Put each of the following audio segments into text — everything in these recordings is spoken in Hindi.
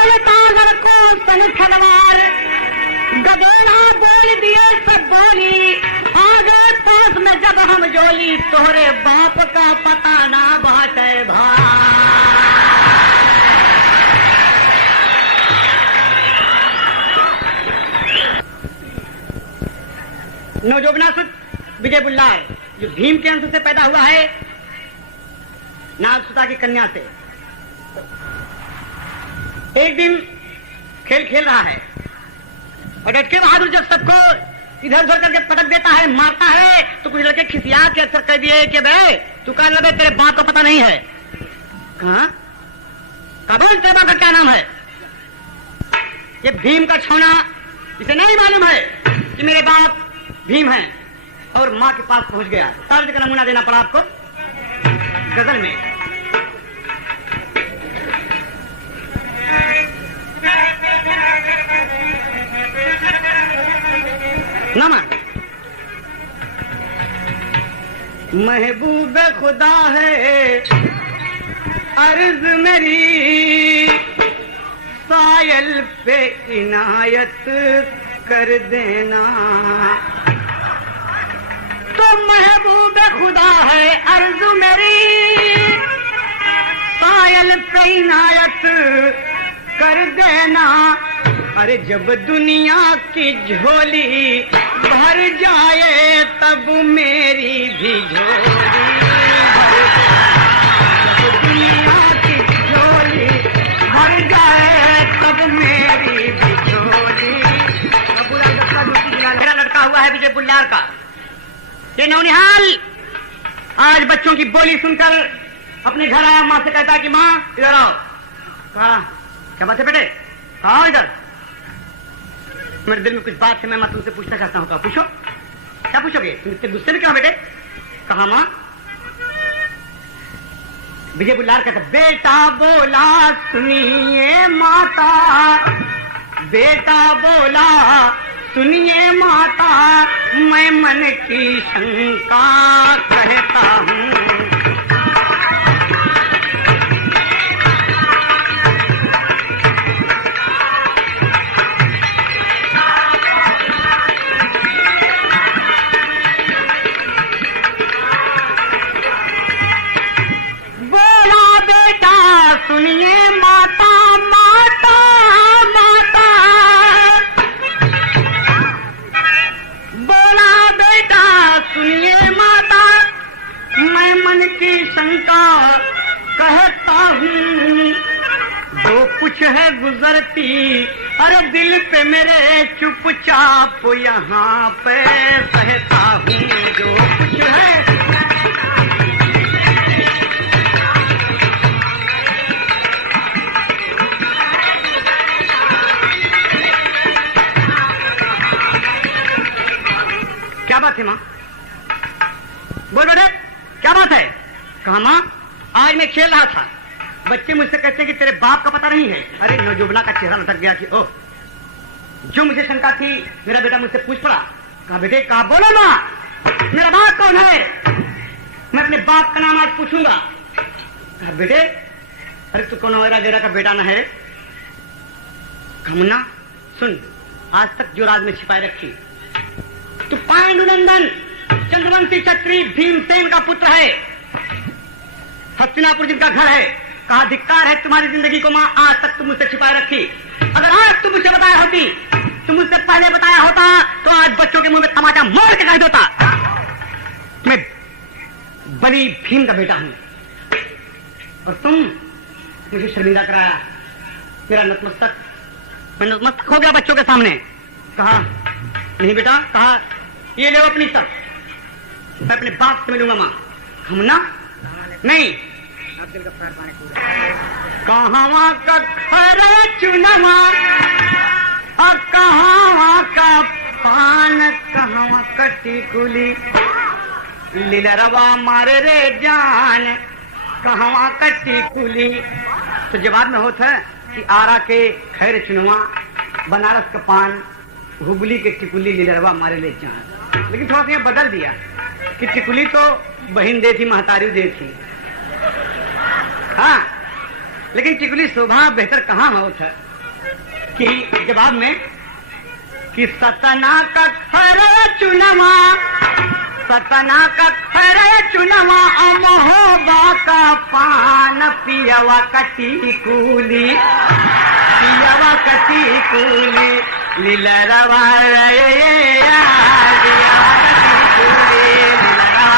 बोलता अगर को सन खलवार, गदेड़ा बोल दिए सब बोली, आ गए पास में जब हम जोली, तोहरे बाप का पता ना बाटे भाई। नौजोबनासुत विजय बुल्लार जो भीम के अंश से पैदा हुआ है, नागसुता की कन्या से, एक दिन खेल खेल रहा है और डटके बहादुर जब सबको इधर उधर करके पटक देता है, मारता है, तो कुछ लड़के खिसिया के अक्सर कह दिए कि बे तू कह लगे तेरे बाप का पता नहीं है। कहा बोल तेरे बाप का क्या नाम है? ये भीम का छौना, इसे नहीं मालूम है कि मेरे बाप भीम है। और माँ के पास पहुंच गया। तर्ज का नमूना देना पड़ा आपको गजल में। नमन महबूब खुदा है अर्ज मेरी, सायल पे इनायत कर देना। तो महबूब खुदा है अर्ज मेरी, सायल पे इनायत कर देना। अरे जब दुनिया की झोली भर जाए तब मेरी भी झोली भर जाए। जब दुनिया की झोली भर जाए तब मेरी भी झोली। मेरा लड़का हुआ है विजय बुल्लार का। ये नौनिहाल आज बच्चों की बोली सुनकर अपने घर आया, माँ से कहता है कि माँ इधर आओ। कहा क्या बात है बेटे? आओ इधर, मेरे दिल में कुछ बात है, मैं तुमसे पूछना चाहता हूँ। कहा पूछो। क्या पूछोगे? तुम इतने गुस्से में क्यों बेटे? कहा माँ। विजय बुल्लार कहता बेटा बोला सुनिए माता, बेटा बोला सुनिए माता, मैं मन की शंका कहता हूँ। सुनिए माता माता माता, बोला बेटा सुनिए माता, मैं मन की शंका कहता हूँ। जो कुछ है गुजरती अरे दिल पे मेरे चुपचाप यहाँ पे सहता हूँ। जो कुछ है बात है माँ? बोल बेटे क्या बात है? कहा माँ आज मैं खेल रहा था, बच्चे मुझसे कहते हैं कि तेरे बाप का पता नहीं है। अरे नौजुबना का चेहरा लटक गया कि ओह, जो मुझे शंका थी मेरा बेटा मुझसे पूछ पड़ा। कहा बेटे कहा बोलो माँ, मेरा बाप कौन है? मैं अपने बाप का नाम आज पूछूंगा। कहा बेटे अरे तू कौन मेरा डेरा का बेटा ना है? कहा मुन्ना सुन, आज तक जो राज में छिपाए रखी, तू पांडुनंदन चंद्रवंशी क्षत्रिय भीमसेन का पुत्र है, हस्तिनापुर जिनका घर है। कहा धिक्कार है तुम्हारी जिंदगी को माँ, आज तक तुम मुझसे छिपाए रखी। अगर आज तुम मुझसे बताया होती, तुम मुझसे पहले बताया होता तो आज बच्चों के मुंह में टमाटर मार के कह देता मैं बड़ी भीम का बेटा हूं। और तुम मुझे शर्मिंदा कराया, मेरा नतमस्तक, मैं नतमस्तक हो गया बच्चों के सामने। कहा नहीं बेटा, कहा ये ले अपनी सब, मैं अपने बाप से मिलूंगा माँ। हम ना नहीं कहाँ का खरा चुनमा और कहाँ का पान, कहाँ कटी कुली लीलरवा मारे रे जान, कहाँ कटी कुली। तो जवाब में होता है कि आरा के खैर चुनुआ, बनारस का पान, हुबली के टिकुली लीलरवा मारे ले जान। लेकिन थोड़ा सा बदल दिया कि टिकुली तो बहन दे थी, महतारी दे थी, हाँ, लेकिन टिकुली शोभा बेहतर कहाँ होता है? कि जवाब में कि सतना का खरे चुनवा, सतना का खरे चुनवा, अमहोबा का पान पियवा कटी कूली, पियवा कटी कूली, लीलरवा रे पियवा कटी कूली, लीलरवा।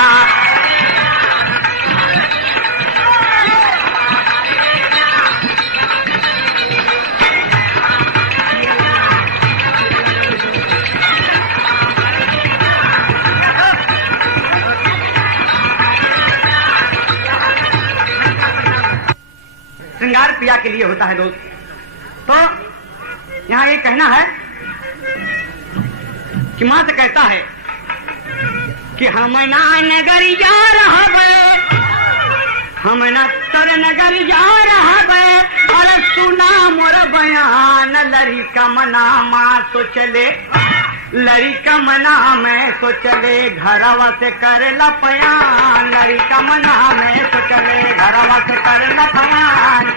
श्रृंगार पिया के लिए होता है दोस्त। तो यहाँ ये कहना है कि मां से कहता है कि हम ना नगरिया रहबे, हम न तर नगरिया रहबे, अरे सुना मोर बयान लड़का मना मां सोचले, लड़का मना में सोचले घरवा से कर लपयान, लड़का मना में सोचले घरवा से कर लपयान।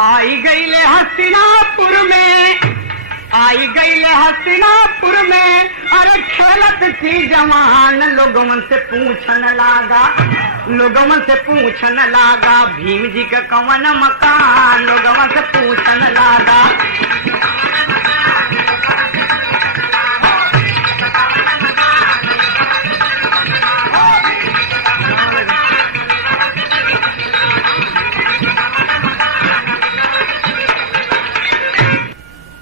आई गईले हस्तिनापुर में, आई गईले हस्तिनापुर में, अरे खेलत थी जवान, लोगों से पूछन लागा, लोगों से पूछन लागा, भीम जी का कवन मकान, लोगों से पूछन लागा।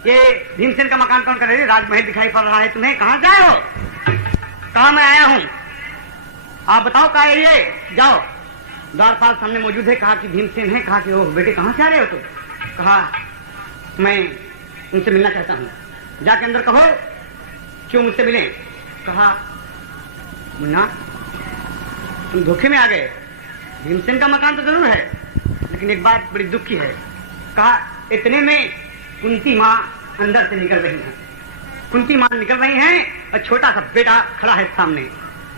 ये भीमसेन का मकान कौन कर रहे? राजमहल दिखाई पड़ रहा है तुम्हें, कहाँ से आए हो? कहाँ मैं आया हूँ? आप बताओ कहाँ है ये? जाओ। द्वारपाल सामने मौजूद है, कहा कि भीमसेन है। कहा कि ओह बेटे कहाँ से आ रहे हो तुम? कहा मैं उनसे मिलना चाहता हूँ। जाके अंदर कहो क्यों मुझसे मिले? कहा मुन्ना तुम धोखे में आ गए, भीमसेन का मकान तो जरूर है, लेकिन एक बात बड़ी दुख की है। कहा इतने में कुंती माँ अंदर से निकल रही हैं, कुंती माँ निकल रही हैं और छोटा सा बेटा खड़ा है सामने।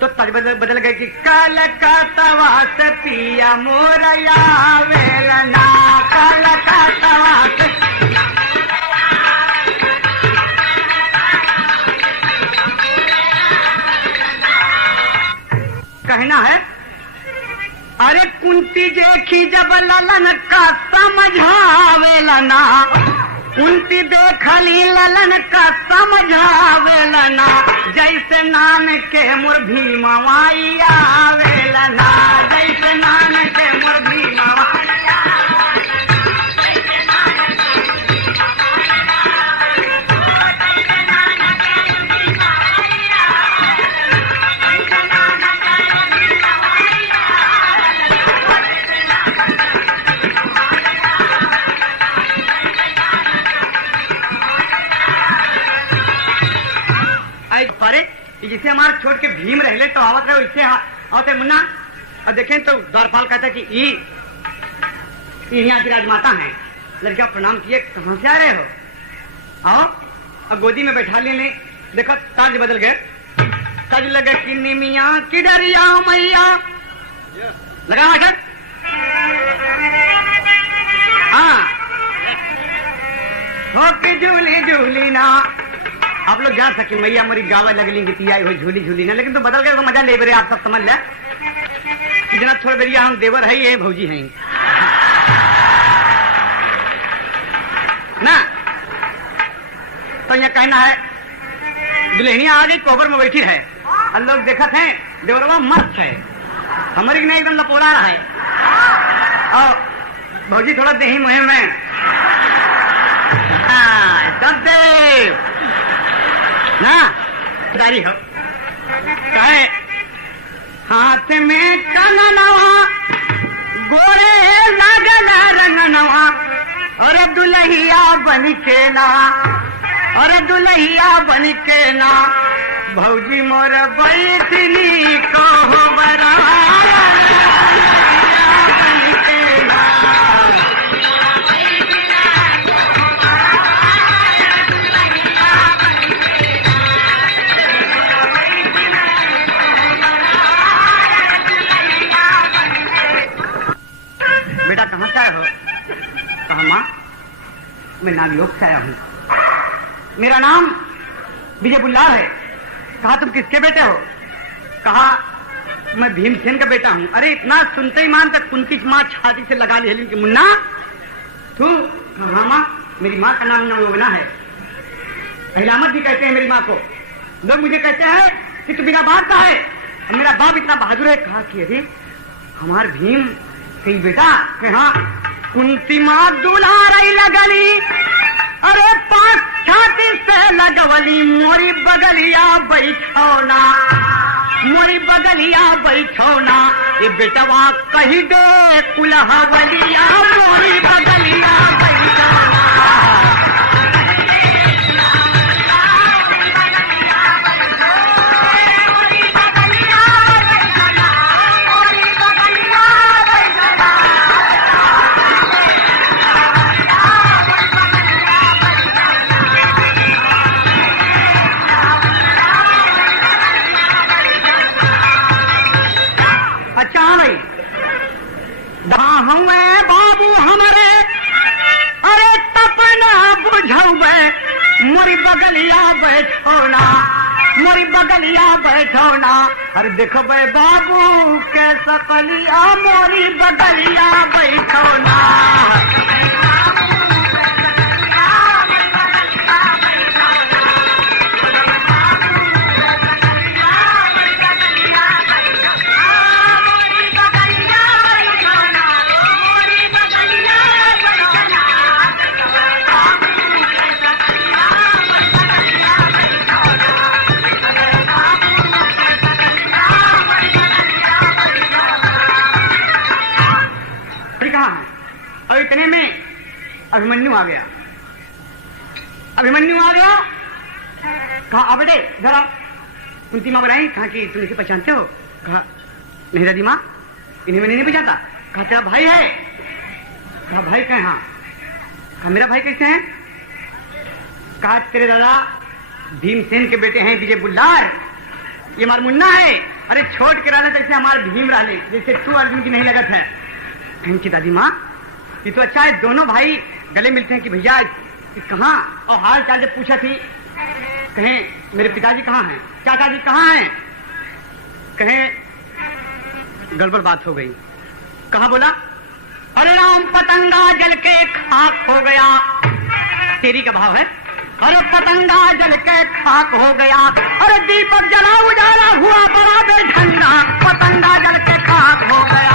तो तज बदल गए कि कल का तवा से पिया मोरया वेलना, कल का तवा से। कहना है अरे कुंती देखी जब ललन का समझावेलना, कुंती देखली ललन का समझावेलना, जैसे नान के मोर भीमवाई आवेलना, जैसे नान के मोर भीमवाई। जिसे हमारे छोड़ के भीम रहले तो आवत रहे इससे आवते मुन्ना। और देखें तो द्वारपाल कहते कि यहाँ की राजमाता है। लड़का प्रणाम किए, कहाँ से आ रहे हो? आओ। अब गोदी में बैठा लेने। देखो ताज बदल गए, ताज लगे कि निमिया की डरिया मैया लगा मास्टर। हाँ हो कि झूली झूली ना। आप लोग जान सके मैया हमारी गावा लगली गीतिया हो झूली झूली ना, लेकिन तो बदल गए तो मजा ले बरे। आप सब समझ ले कितना थोड़ा देरिया हम देवर है ये भौजी हैं ना। तो यहाँ कहना है दुल्हनिया आ गई कोबर में बैठी है और लोग देखा थे देवरवा मस्त है, हमारी नहीं एकदम लपोड़ा रहा है। और भौजी थोड़ा देही मुहिम में देव ना दारी हो कहे हाथ में कननवा गोरे लगला रंगनवा, और दुल्हिया बन के ना, और दुल्हिया बन के ना, भौजी मोर बैठनी कहो बरा बन के ना। बेटा कहाँ से आए हो? कहा माँ मैं नागलोक से आया हूँ, मेरा नाम विजय बुल्लार है। कहा तुम किसके बेटे हो? कहा मैं भीमसेन का बेटा हूँ। अरे इतना सुनते ही मान तक कुंती माँ छाती से लगा ली है कि मुन्ना तू? हाँ माँ मेरी माँ का नाम नवयोगना है, अहिलामत भी कहते हैं मेरी माँ को। लोग मुझे कहते हैं कि तू बिना बाप का है, और मेरा बाप इतना बहादुर है। कहा कि अरे हमार भीम सही बेटा? हाँ। कुंती माँ दुलारई लगली, अरे पास छाती से लगवली, मोरी बगलिया बैठौना, मोरी बगलिया बैठौना, ये बेटवा कही दे कुलहवलिया, मोरी बगलिया बैठौना। बाबू हमारे अरे तपना बुझौबे, मोरी बगलिया बैठौना, मोरी बगलिया बैठौना। अरे देखो बे बाबू के सकलिया, मोरी बगलिया बैठौना। इतने में अभिमन्यु आ गया, अभिमन्यु आ गया। कहा आ बेटे जरा। कुंती माँ बुलाई, कहा कि तुम इसे पहचानते हो? कहा नहीं दादी माँ इन्हें मैंने नहीं पहचानता। कहा तेरा भाई है? कहा भाई कहे? हाँ। कहा मेरा भाई कैसे है? कहा तेरे दादा भीमसेन के बेटे हैं विजय बुल्लार, ये हमारा मुन्ना है। अरे छोड़ के रहने जैसे हमारे भीम रहने, जैसे तू अर्जुन की नहीं लगत है। कहीं दादी माँ ये तो अच्छा है, दोनों भाई गले मिलते हैं कि भैया कहाँ, और हाल चाल जब पूछा थी कहें मेरे पिताजी कहाँ हैं, चाचा जी कहाँ हैं, कहें गड़बड़ बात हो गई। कहाँ बोला? अरे राम पतंगा जल के खाक हो गया, तेरी का भाव है। अरे पतंगा जल के खाक हो गया, अरे दीपक जला उजाला हुआ बड़ा बेढंगा, पतंगा जल के खाक हो गया।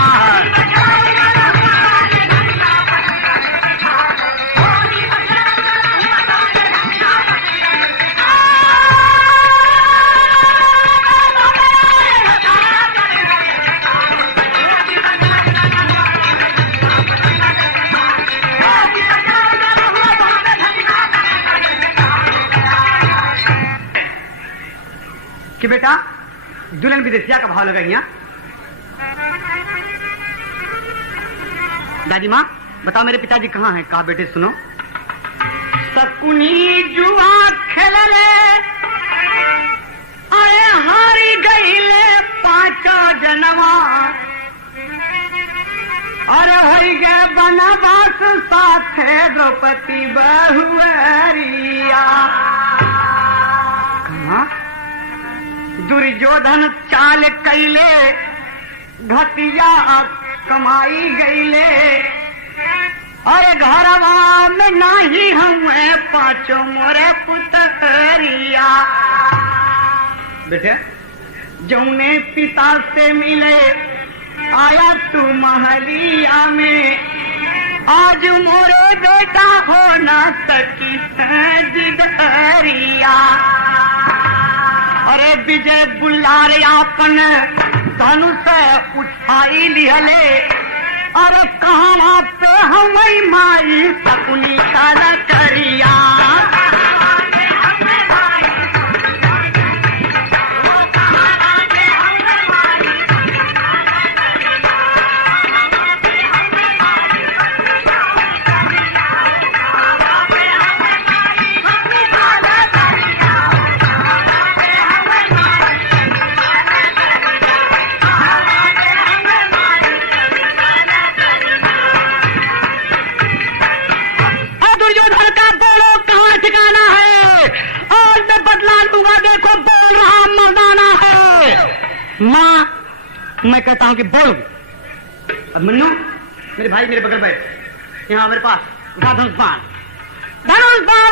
कि बेटा दुल्हन विदेशिया का भाव लगा यहाँ। दादी माँ बताओ मेरे पिताजी कहाँ हैं? कहा बेटे सुनो, सकुनी जुआ खेलले, अरे हारी गईले पांचो जनवा, अरे होई गए बनवास साथे द्रौपदी बहुरिया। कहाँ? दुर्योधन चाल कैले, घटिया कमाई गईले, अरे घरवा में नाही हमें पांचों मोरे पुतरिया। बेटे जौने पिता से मिले आया तू महलिया में, आज मोरे बेटा हो न सकी जिदरिया। अरे विजय बुल्लार आपन धनुष उठाई लिहले, अरे कहाँ पे हमारी माई सकुनी का न करिया। माँ, मैं कहता हूँ कि बोल। अब मन्नू, मेरे भाई मेरे बगल बैठ, यहाँ मेरे पास उठा धनुष बाण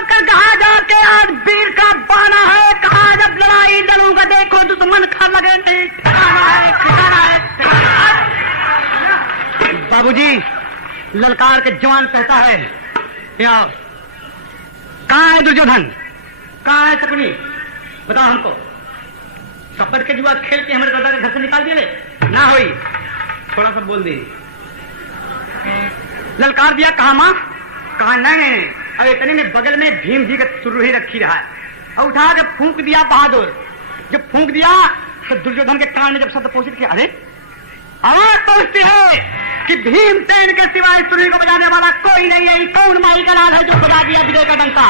कर कहा जाके आज वीर का बाना है, कहा जब लड़ाई लड़ूंगा देखो दुश्मन खा लगे नहीं, ठिकाना है। बाबूजी ललकार के जवान कहता है, यहाँ कहाँ है दुर्योधन, कहाँ है शकुनी, बताओ हमको। शपथ के जुआ खेल के हमारे दादा के घर से निकाल दिए ना हुई, थोड़ा सा बोल दी। ललकार दिया, कहा माँ, कहा नहीं। अब इतने में बगल में भीम जी का सुरही रखी रहा है, और उठा के फूंक दिया बहादुर। जब फूंक दिया तो दुर्योधन के कान में जब शब्द पहुंचे कि अरे आवाज पहुंचती है कि भीमसेन के सिवाय सुरही को बजाने वाला कोई नहीं है, कौन माई का लाल है जो बजा दिया विजय का डंका।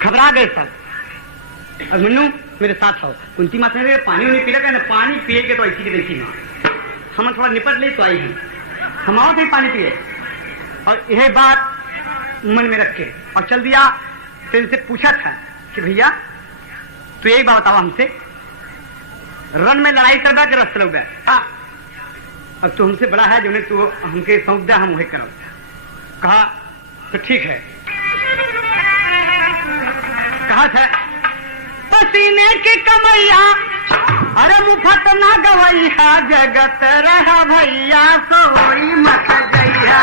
घबरा गए सब। और मन्नू मेरे साथ हो, कुंती माता ने पानी नहीं पी लगा, पानी पिए के तो ऐसी की देखी ना, हम थोड़ा निपट ले तो आई है, हम आओ थे पानी पिए। और यह बात मन में रखे और चल दिया। तो इनसे पूछा था कि भैया तो एक बात बताओ हमसे, रन में लड़ाई कर कि रस्त लोग गए, अब तू हमसे बड़ा है, जो ने तू हमके सौंप दे, हम वही करो। कहा तो ठीक है। कहा था पसीने की कमैया, अरे मुफत ना गवैया, जगत रहा भैया सोई मत गैया।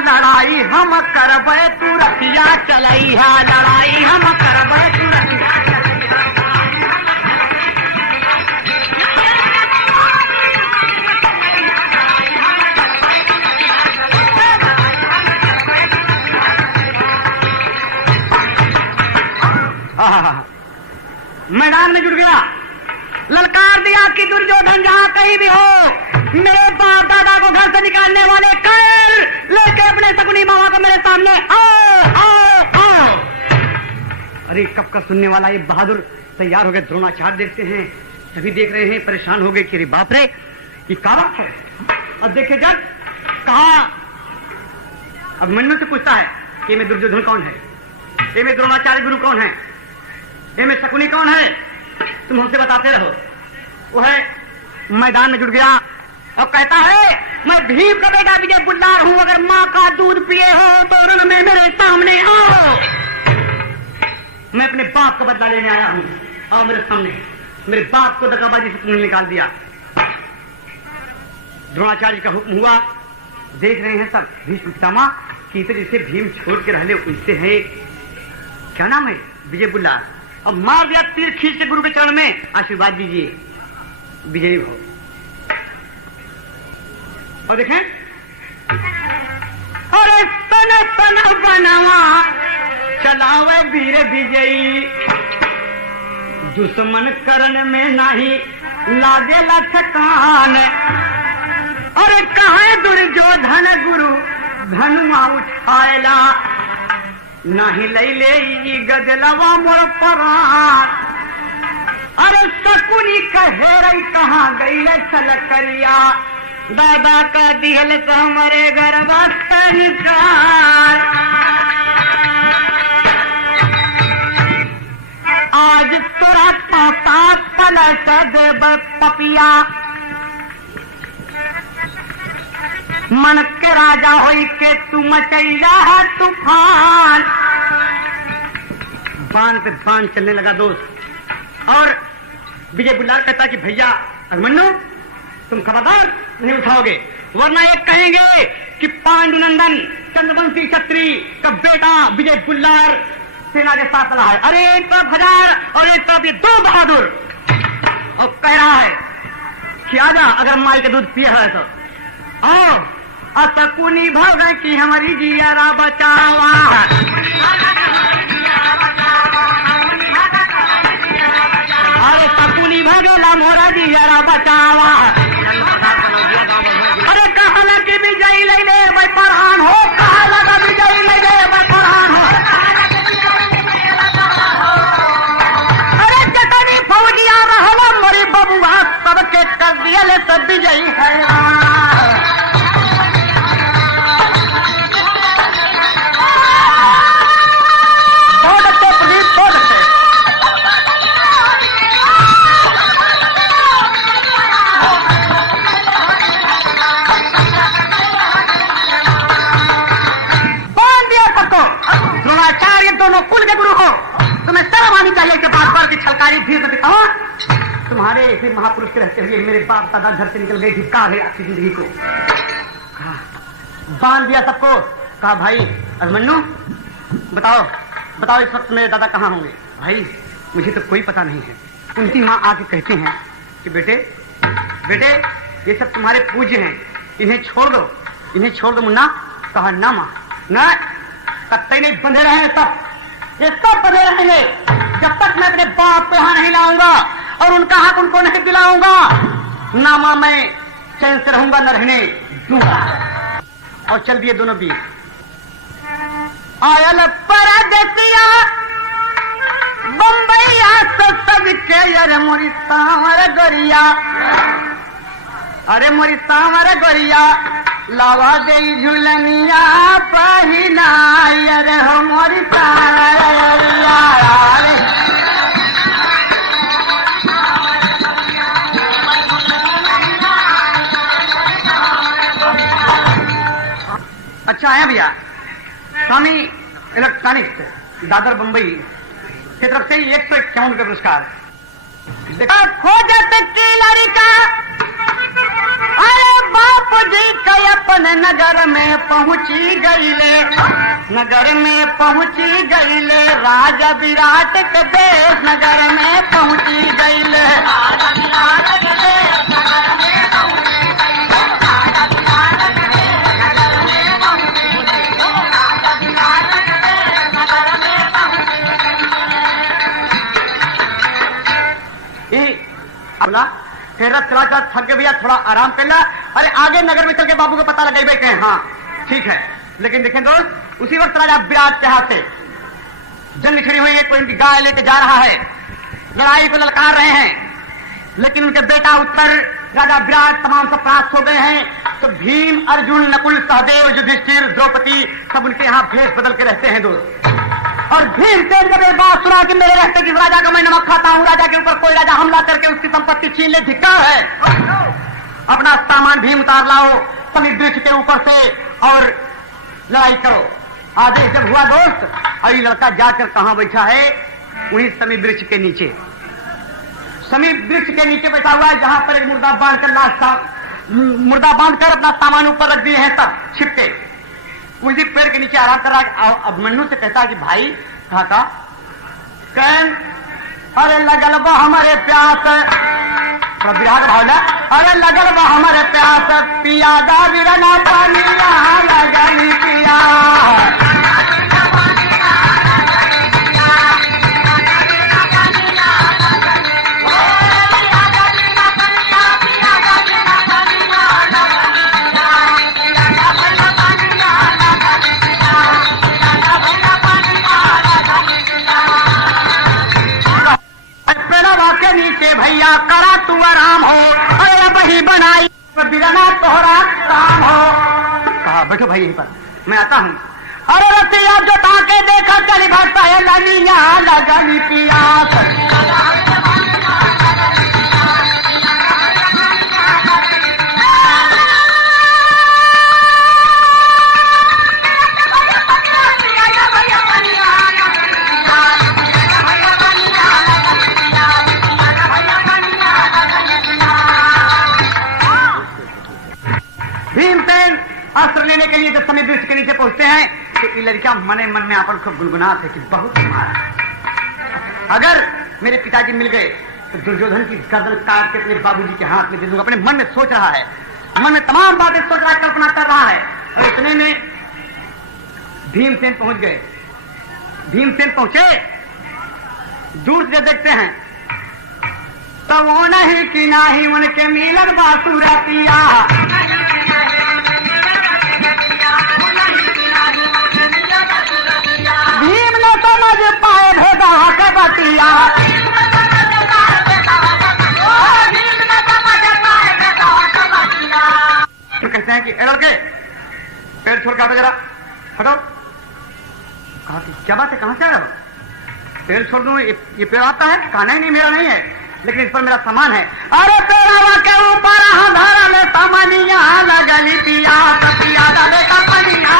लड़ाई हम करबे तू रखिया चलैया, लड़ाई हम करबे तू रखिया चलैया। मैदान में जुट गया, ललकार दिया कि दुर्योधन जहाँ कहीं भी हो, मेरे बाप दादा को घर से निकालने वाले कर लेके अपने शकुनी मामा को मेरे सामने आओ आओ आओ। अरे कब का सुनने वाला ये बहादुर तैयार हो गए। द्रोणाचार्य देखते हैं, सभी देख रहे हैं, परेशान हो गए कि अरे बाप रे ये क्या बात है। अब देखे जब कहा, अब मन में से पूछता है कि में दुर्योधन कौन है, ये में द्रोणाचार्य गुरु कौन है, ये में शकुनी कौन है, तुम हमसे बताते रहो। वो है मैदान में जुट गया और कहता है मैं भीम का बेटा विजय बुल्लार हूं, अगर माँ का दूध पिए हो तो रण में मेरे सामने आओ, मैं अपने बाप का बदला लेने आया हूं। आओ मेरे सामने, मेरे बाप को दगाबाजी से तुमने निकाल दिया। द्रोणाचार्य का हुक्म हुआ, देख रहे हैं सब भीष्म पितामह कि जिसे भीम छोड़ के रहले उससे है, क्या नाम है, विजय बुल्लार। अब मार दिया तीर खींच के गुरु के चरण में, आशीर्वाद दीजिए विजयी हो। और देखें, अरे सन सन बनवा चलावे वीर विजयी, दुश्मन करण में नहीं लागे लठकान। अरे कहा दुर्योधन गुरु धनुआ उठाएला, नहीं ले गजलवा मोर परान। अरे शकुनी कहे रही कहाँ गई चल करिया, दादा का दिहल तो हमारे घर आज तोरा पापा पलट देव पपिया, मन के राजा होई के तू मचैया है तूफान। बाण पे बाण चलने लगा दोस्त। और विजय बुल्लार कहता कि भैया अभिमन्यु तुम खबरदार नहीं उठाओगे, वरना ये कहेंगे कि पांडुनंदन चंद्रवंशी क्षत्रिय का बेटा विजय बुल्लार सेना के साथ लड़ा है। अरे एक तरफ 1000 और एक तरफ ये 2 बहादुर, और कह रहा है कि आजा अगर माई के दूध पिया है तो आओ। शकुनी भग की हमारी जियारा बचावा, अरे शकुनी भगेला मोरा जियारा बचावा। वही परान हो, कहा लगा विजयी ले गए वही परान हो। अरे कितनी फौजिया रहला मोरी बबुआ, सबके कर दिया ले सब विजयी है। दोनों कुल के गुरु हो, तुम्हें शर्म आनी चाहिए कि बात बार की छलकारी धीरे से दिखाओ। तुम्हारे ऐसे महापुरुष के रहते हुए मेरे बाप दादा घर से निकल गए, धिक्कार है आपकी जिंदगी को। बांध दिया सबको, कहा भाई अभिमन्यु बताओ बताओ इस वक्त मेरे दादा कहाँ होंगे। भाई मुझे तो कोई पता नहीं है। उनकी माँ आके कहते हैं कि बेटे बेटे ये सब तुम्हारे पूज्य हैं, इन्हें छोड़ दो, इन्हें छोड़ दो मुन्ना। कहा ना माँ न, कत्ते नहीं बंधे रहे सब, ये सब बंधे रहेंगे जब तक मैं अपने बाप को यहाँ नहीं लाऊंगा और उनका हक उनको नहीं दिलाऊंगा। ना माँ मैं चैन से रहूंगा न रहने दूंगा। और चल दिए दोनों वीर। आयल परदेसिया बम्बईया सब के अरे मोरी सांवर गोरिया, अरे मोरी सांवर गोरिया लावा दे झुलनिया पहिना, अरे हमारी तारिया। अच्छा है भैया, स्वामी इलेक्ट्रॉनिक्स दादर बम्बई की तरफ से 151 का पुरस्कार। खोजत की लड़का अरे बाप जी के अपने नगर में पहुंची गईले, नगर में पहुंची गईले, राजा विराट के देश नगर में पहुंची गईले। राजा विराट के देश नगर में पहुंची गईले, राजा विराट के देश नगर में पहुंची गईले, राजा विराट के देश नगर में पहुंची गईले। बोला तेरा चला चला थक गए भैया, थोड़ा आराम कर ला। अरे आगे नगर में चल के बाबू को पता लगा बैठे हैं। हाँ ठीक है, लेकिन देखें दोस्त उसी वक्त राजा विराट के हाथ से जंग छिड़ी हुई है, कोई इनकी गाय लेके जा रहा है, लड़ाई को ललकार रहे हैं, लेकिन उनके बेटा उत्तर राजा विराट तमाम सब प्राप्त हो गए हैं। तो भीम अर्जुन नकुल सहदेव युधिष्ठिर द्रौपदी सब उनके यहाँ भेष बदल के रहते हैं दोस्त। और भीमसेन जब ये बात सुना कि मेरे रहते जिस राजा का मैं नमक खाता हूँ, राजा के ऊपर कोई राजा हमला करके उसकी संपत्ति छीन ले, धिक्कार है, अपना सामान भीम उतार लाओ समीप वृक्ष के ऊपर से और लड़ाई करो। आदेश जब हुआ दोस्त, और ये लड़का जाकर कहाँ बैठा है, वही समीप वृक्ष के नीचे, समीप वृक्ष के नीचे बैठा हुआ है, जहां पर एक मुर्दा बांधकर मुर्दा बांधकर अपना सामान ऊपर रख दिए हैं सब छिपके, उसी पेड़ के नीचे आराम कर रहा है। अभिमन्यु से कहता है कि भाई कहा था कैन, अरे लगल बा हमारे प्यास, विराट भावना, अरे लगल बा हमारे प्यास, पिया दा बिरना पानी लगनी पिया। नीचे भैया करा तू आराम हो, अरे वही बनाई बिरना तोहरा काम हो। कहा बैठो भाई यहीं पर, मैं आता हूँ। अरे रतिया जो ताके देखा चली भरता है लनिया लगनी पियास। भीमसेन अस्त्र लेने के लिए जब समुद्र के नीचे पहुंचते हैं तो ये लड़का मने मन में आपन खूब गुनगुनात है कि बहुत मारा, अगर मेरे पिताजी मिल गए तो दुर्योधन की गर्दन काट के अपने बाबूजी के हाथ में दे दूंगा। अपने मन में सोच रहा है, मन में तमाम बातें सोच रहा है, कल्पना कर रहा है। और इतने में भीमसेन पहुंच गए। भीमसेन पहुंचे, दूर से देखते हैं तो वो नहीं कि नाही उनके मिलन बासुरतिया, पेड़ छोड़ के हटो जरा, हटो। कहा कि क्या बात है, कहाँ से आ रहे हो? पेड़ छोड़ दूं, ये पेड़ आता है? कहा नहीं मेरा नहीं है, लेकिन इस पर मेरा सामान है। अरे पेड़ावा के ऊपर धारा में सामानिया लगली पिया पिया डाले का पनिया।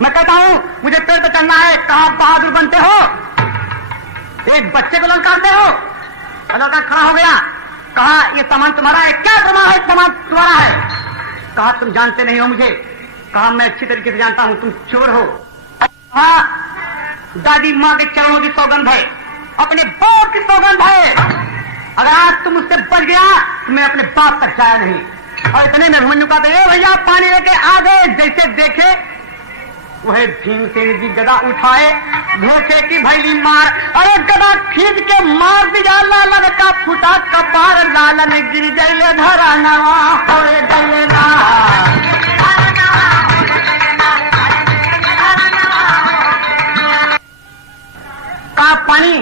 मैं कहता हूँ मुझे पेड़ पे चढ़ना है। कहा बहादुर बनते हो, एक बच्चे को ललकारते हो। लड़का खड़ा हो गया, कहा ये सामान तुम्हारा है? क्या प्रमाण है सामान तुम्हारा है? कहा तुम जानते नहीं हो मुझे। कहा मैं अच्छी तरीके से जानता हूं, तुम चोर हो। कहा दादी माँ के चरणों की सौगंध है, अपने बाप की सौगंध है, अगर आज तुम उससे बच गया तो मैं अपने बाप तक जाया नहीं। और इतने में अभिमन्यु का भैया पानी लेके आ गए। जैसे देखे वह भीमसेन जी गदा उठाए, धोखे की भैली मार। अरे गदा खींच के मार दिया, लालन का फुटा कपार, लालन गिर गए धरा नवा हो गए ना। का पानी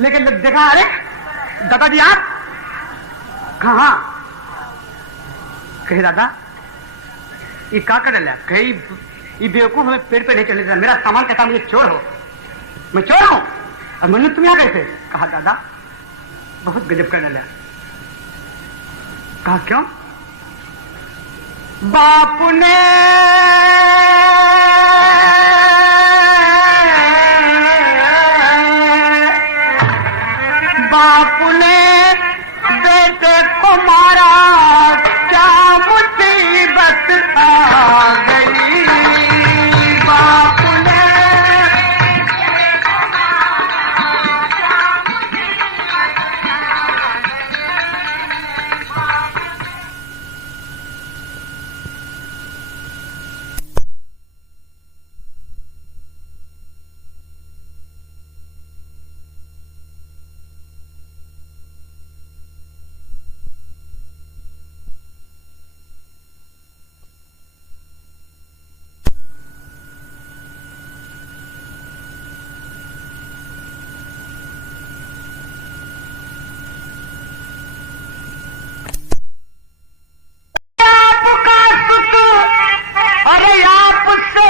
लेकिन जब देखा, अरे दादाजी आप कहाँ? कहे दादा ये का कर लिया? कहीं ये बेवकूफ हमें पेड़ पे नहीं चलने देता, मेरा सामान कहता मुझे चोर हो, मैं चोर हूं। और मनु तुम यहाँ कैसे? कहा दादा बहुत गजब कर डाला। कहा क्यों? बापू ने बेटे को मारा, क्या मुसीबत आ गई। बापू ने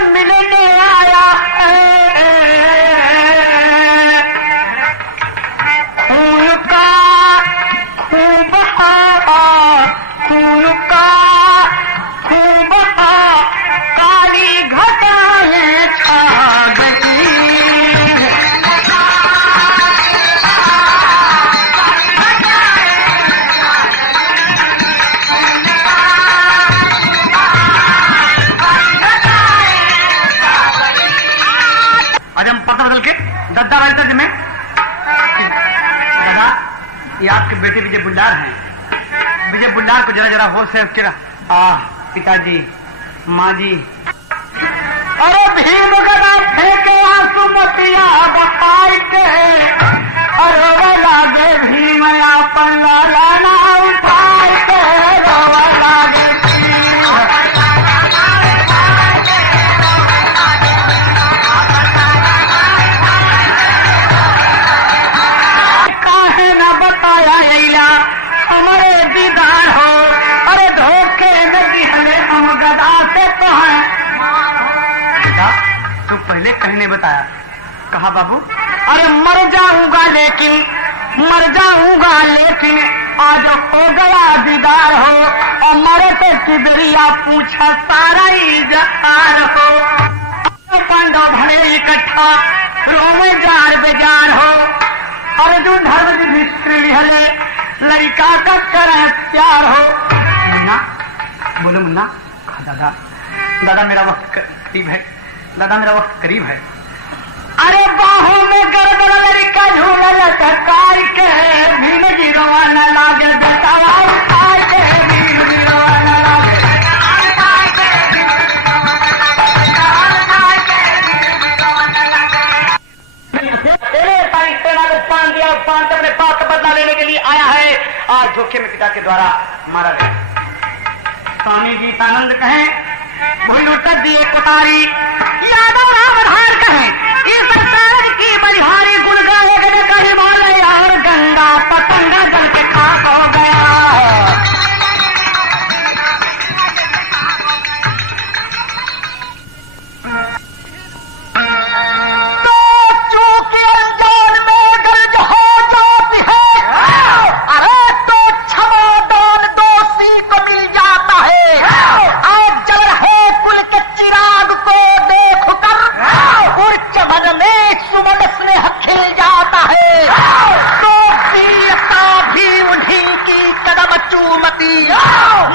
मिलने आया खून का खूब खून का खूब काली घटाएं छा गई। बदल के दद्दा वाले तर्ज में, दादा ये आपके बेटे विजय बुल्लार हैं। विजय बुल्लार को जरा जरा होश है उसके। पिताजी माँ जी। अरे भीम गदा फेंके आंसू मोतिया बहाई के, अरे लागे भीम अपन लाला ना उठाए के, रोवा लागे हमारे दीदार हो। अरे धोखे नदी हमें हम गदा से कहें। तो पहले कहने बताया। कहा बाबू अरे मर जाऊंगा लेकिन आज हो गया दीदार हो। और मरे पे किबरिया पूछा सारा इजहार हो। पांडव भले इकट्ठा रोमे जार बेजार हो। अर्जुन धर्म युधिष्ठिर हले लड़का का करे प्यार हो। मुन्ना बोलो मुन्ना। दादा दादा मेरा वक्त करीब है, दादा मेरा वक्त करीब है। अरे बाहों में गर्दन लड़का झूला लटकाई के, भीम गिरवा न लागे बेटा उठाई के, भीम गिरवा न लागे पान दिया। पान से अपने बाप का बदला लेने के लिए आया है। आज के धोखे में पिता के द्वारा मारा गया। स्वामी गीतानंद कहें वही लुटक दिए कोतारी, यादव राम धार कहें इस सरकार की बलिहारी, गुण गाए गए कहीं बोले और गंगा पतंगा जल के खाक हो गया है।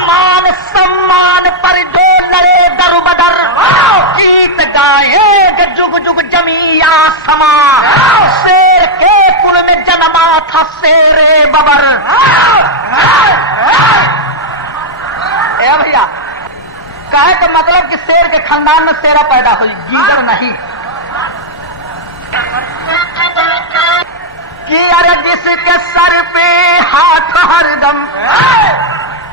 मान सम्मान पर जो लड़े दर बदर, गीत गाए जुग जुग जमिया समा, शेर के कुल में जन्मा था शेरे बबर। ए भैया कहे तो मतलब कि शेर के खानदान में शेरा पैदा हुई, गीदड़ नहीं। कि अरे जिसके सर पे हाथ हरदम,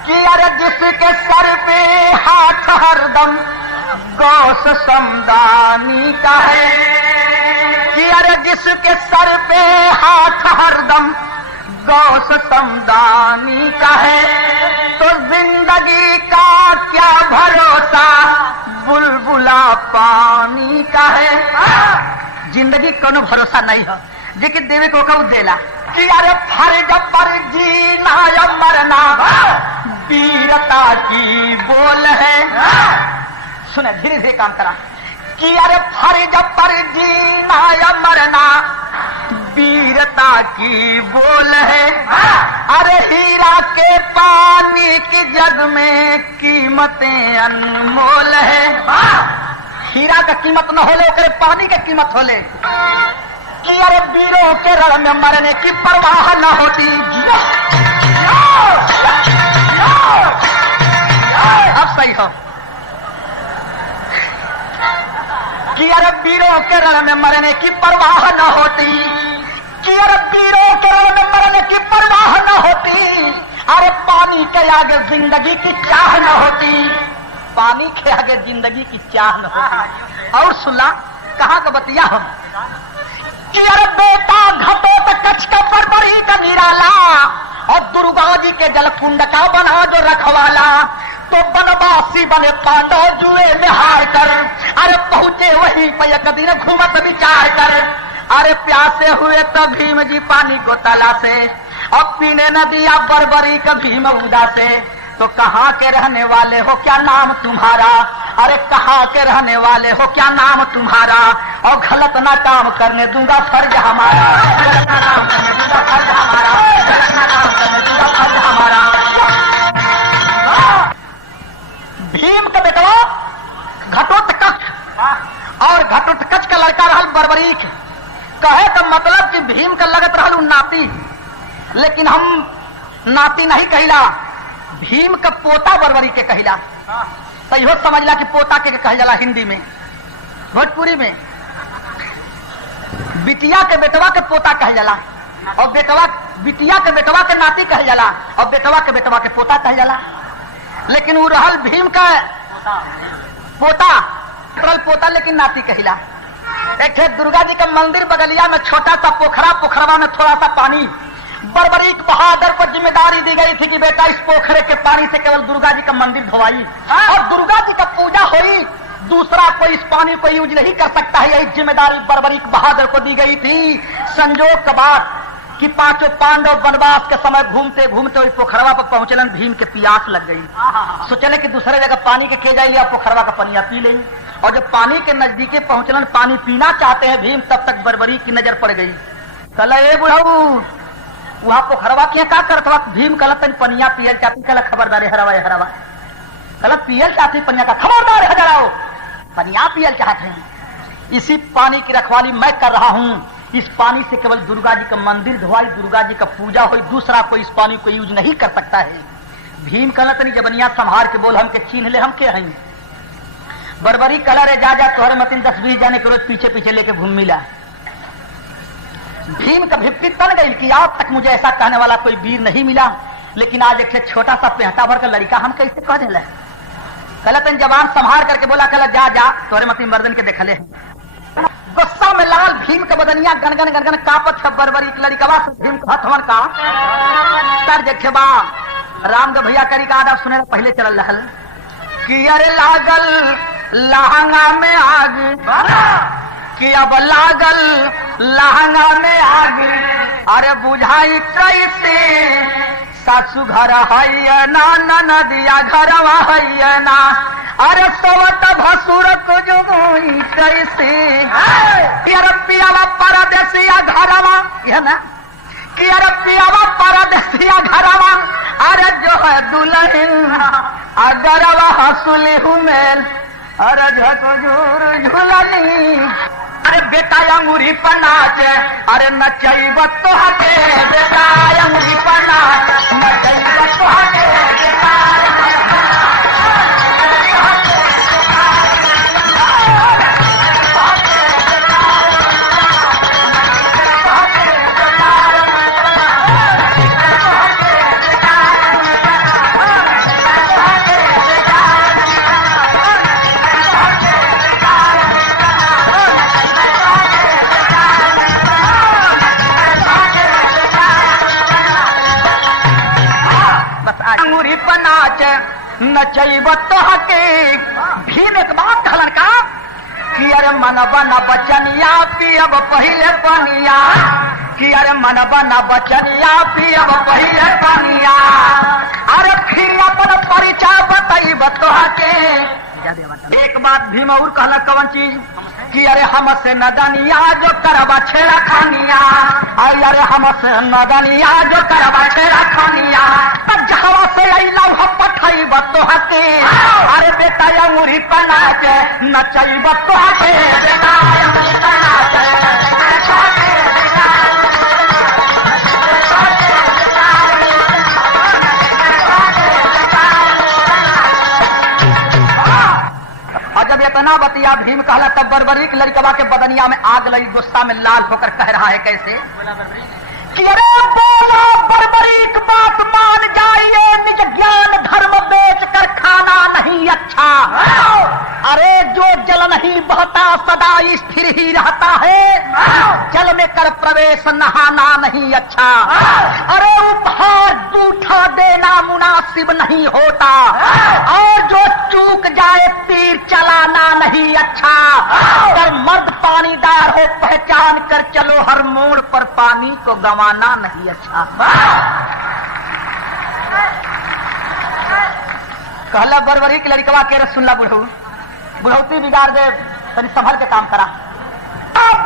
कि अरे जिसके सर पे हाथ हरदम गौस समदानी का है, कि अरे जिसके सर पे हाथ हरदम गौस समदानी का है, तो जिंदगी का क्या भरोसा बुलबुला पानी का है। जिंदगी कोनो भरोसा नहीं है, लेकिन देवे को कहू देला कि अरे फर्ज पर जीना या मरना वीरता की बोल है। सुने धीरे धीरे काम करा कि अरे फर्ज पर जीना या मरना वीरता की बोल है। अरे हीरा के पानी की जग में कीमतें अनमोल है। हीरा का कीमत न होले ओकरे पानी का कीमत होले। कि अरे वीरों के रण में मरने की परवाह न होती। अब सही हो कि अरे वीरों के रण में मरने की परवाह न होती, कि अरे वीरों के रण में मरने की परवाह न होती। अरे पानी के आगे जिंदगी की चाह न होती, पानी के आगे जिंदगी की चाह न होती। और सुना कहाँ का बतिया हम कि अरे बेटा घटोत्कच का बर्बरी का निराला और दुर्गा जी के जलकुंड का बना जो रखवाला, तो बनवासी बने पांडव जुए में हार कर। अरे पहुंचे वहीं पे एक दिन घूमत विचार कर। अरे प्यासे हुए तो भीम जी पानी को तला से, और पीने न दिया बर्बरी का भीम उदा से। तो कहाँ के रहने वाले हो, क्या नाम तुम्हारा? अरे कहाँ के रहने वाले हो, क्या नाम तुम्हारा? और गलत ना काम करने दूंगा फर्ज हमारा, गलत ना काम करने दूंगा फर्ज हमारा, गलत ना काम करने दूंगा फर्ज हमारा। भीम का बेटवा घटोत्कच, और घटोत्कच का लड़का रहल बर्बरीक। कहे का मतलब कि भीम का लगत रहल नाती, लेकिन हम नाती नहीं कहिला, भीम का पोता बर्बरी के कहिला। तो इहो समझला कि पोता के कह जाला हिंदी में, भोजपुरी में बिटिया के बेटवा के पोता कह जाला, और बेटवा बिटिया के बेटवा के नाती कह जाला, और बेटवा के बेटवा के पोता कह जाला। लेकिन वो रहल भीम का पोता, रहल पोता लेकिन नाती कहिला। एक दुर्गा जी का मंदिर बगलिया में छोटा सा पोखरा, पोखरवा में थोड़ा सा पानी। बर्बरीक बहादुर को जिम्मेदारी दी गई थी कि बेटा इस पोखरे के पानी से केवल दुर्गा जी का मंदिर धोवाई और दुर्गा जी का पूजा होई, दूसरा कोई इस पानी को यूज नहीं कर सकता है। यही जिम्मेदारी बर्बरीक बहादुर को दी गई थी। संजोग का बात कि पांचों पांडव वनवास के समय घूमते घूमते इस पोखरवा पर पहुंचलन, भीम के प्यास लग गई। सोचले कि दूसरे जगह पानी के के जाइए, पोखरवा का पनिया पी लेंगे। और जब पानी के नजदीके पहुंचलन, पानी पीना चाहते हैं भीम, तब तक बर्बरीक की नजर पड़ गई। कल ए बुढ़ऊ वहां पोखरवा के क्या करता? भीम कल तन पनिया पियल चाहती, कल खबरदार हरवा हरवा, कल पियल चाहती पनिया का, खबरदार है जराओ, पनिया पियल चाहते हैं। इसी पानी की रखवाली मैं कर रहा हूं। इस पानी से केवल दुर्गा जी का मंदिर धोवाई, दुर्गा जी का पूजा हुई, दूसरा कोई इस पानी को यूज नहीं कर सकता है। भीम कहना तनी जबनिया संभार के बोल, हमके छीन ले, हम के हैं। बर्बरी कलर है, जा जा तोहरे मतीन 10-20 जाने के रोज पीछे पीछे लेके घूम मिला। भीम का भिप्पी तन गई कि आज तक मुझे ऐसा कहने वाला कोई वीर नहीं मिला। लेकिन आज एक छोटा सा पेहटा भर का लड़का हम कैसे कह दिला। कहला तन जवान संभार करके बोला, कहला जा जा तोरे मती मर्दन के देखले। गुस्सा में लाल भीम के बदनिया गनगन गनगन कापत है बरबरी लड़कवा से भीम का हथवन का सर देखे बा राम के भैया करी का आदब सुने पहले चल रहल कि अरे लागल लहंगा में आग कि अब लागल लहंगा में आग अरे बुझाई कैसे सासू घर है ना नदिया घरवा है ना अरे सवत भसुर को जो कैसे पियावा परदेसिया घरवा है ना कि अरे पियावा परदेसिया घरवा अरे जो है दुल्हन अगरवा हंसुली हुमेल अरे झकझोर झुलनी अरे बेटा अंगूरी पर नाच अरे नचैब तो हटे बेटा अंगूरी पर नाच नचैब तो हटे बेटा नचैब तो हके भीम एक बात कहलन का कि अरे मनबा न बचनिया पियब पहिले पनिया कि अरे मनबा न बचनिया पियब पहिले पनिया अरे फिर अपन परिचय बताइब तो हके। एक बात भीम और कहला कौन चीज कि अरे हमसे नदनिया जो करबा छेड़ा खानिया अरे हमसे नदनिया जो करबा छेड़ा खानिया तब जहवा से अइला ह पठैब तो हके अरे बेटा अंगूरी पर नाच नचैब तो हके बेटा अंगूरी पर नाच जब इतना बतिया भीम कहला तब बरबरी के लड़कवा के बदनिया में आग लगी गुस्सा में लाल होकर कह रहा है कैसे कि अरे बोला बरबरीक बात मान जाइए निज ज्ञान धर्म बेच कर खाना नहीं अच्छा अरे जो जल नहीं बहता सदा स्थिर ही रहता है जल में कर प्रवेश नहाना नहीं अच्छा अरे उपहार जूठा देना मुनासिब नहीं होता और जो चूक जाए तीर चलाना नहीं अच्छा अगर मर्द पानीदार हो पहचान कर चलो हर मोड़ पर पानी को गंवाना नहीं अच्छा। कहला बरबरी की लड़कवा के रसुल्ला बुढ़ौती बिगाड़ दे तनी संभल के काम करा।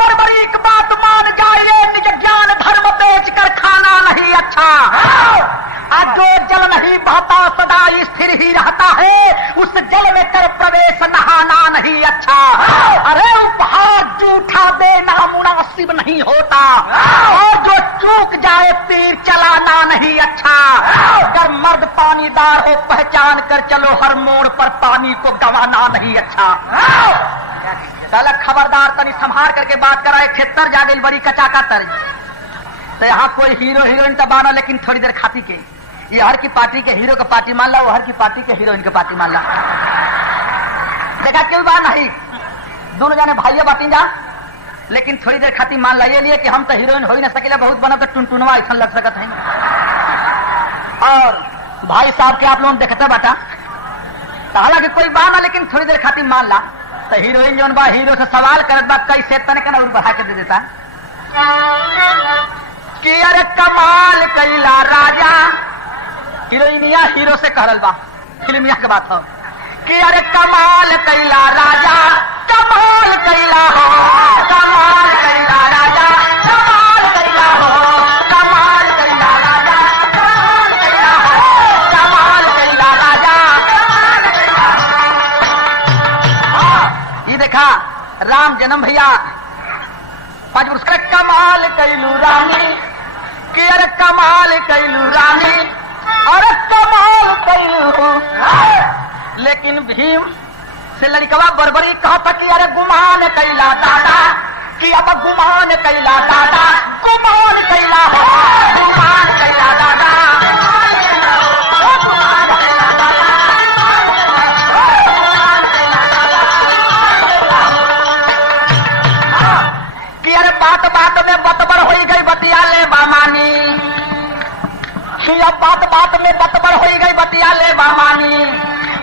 बरबरी की बात मान जाइए निज ज्ञान धर्म बेच कर खाना नहीं अच्छा जो जल नहीं बहता सदा स्थिर ही रहता है उस जल में कर प्रवेश नहाना नहीं अच्छा अरे उपहार जूठा देना मुनासिब नहीं होता और जो चूक जाए तीर चलाना नहीं अच्छा अगर मर्द पानीदार हो पहचान कर चलो हर मोड़ पर पानी को गंवाना नहीं अच्छा। खबरदार तनी संभार करके बात कराए खेतर जा गई बड़ी कचाका तर्ज तो यहाँ कोई हीरो हीरोइन तो बाना लेकिन थोड़ी देर खाती के ये हर की पार्टी के हीरो का पार्टी मान ला वो हर की पार्टी के हीरोइन के पार्टी मान ला देखा क्यों बात नहीं दोनों जाने भाइयों बाटी जा लेकिन थोड़ी देर खाती मान ला ये लिए कि हम तो हीरोइन हो ही ना सकेला बहुत बना तो टुनटुनवा ऐसा लग सकता है। और भाई साहब के आप लोग देखते बाटा हालांकि कोई बात ना लेकिन थोड़ी देर खाती मान ला तो हीरोइन जो बा हीरो से सवाल करत बा कैसे तने के ना बढ़ा के दे देता कि अरे कमाल कैला राजा हीरोइनिया हीरो से कहल बा फिल्मिया के बात हो कि अरे कमाल कैला राजा कमाल कैला हो कमाल कैला राजा कमाल कैला हो कमाल कैला राजा कमाल कैला हो कमाल कैला राजा ये देखा राम जन्म भैया पांच पुरस्कार कमाल कैलू रानी कि अरे कमाल कैलू रानी अरे कमाल कैलू लेकिन भीम से लड़कवा बरबरी कहा था कि अरे गुमान कैला दादा कि अब गुमान कैला दादा गुमान कैला हो गुमान कैला दादा कि अरे बात बात में बतबर हो गई बतिया ले बामानी, कि अब बात बात में बतबर हो गई बतिया ले बामानी।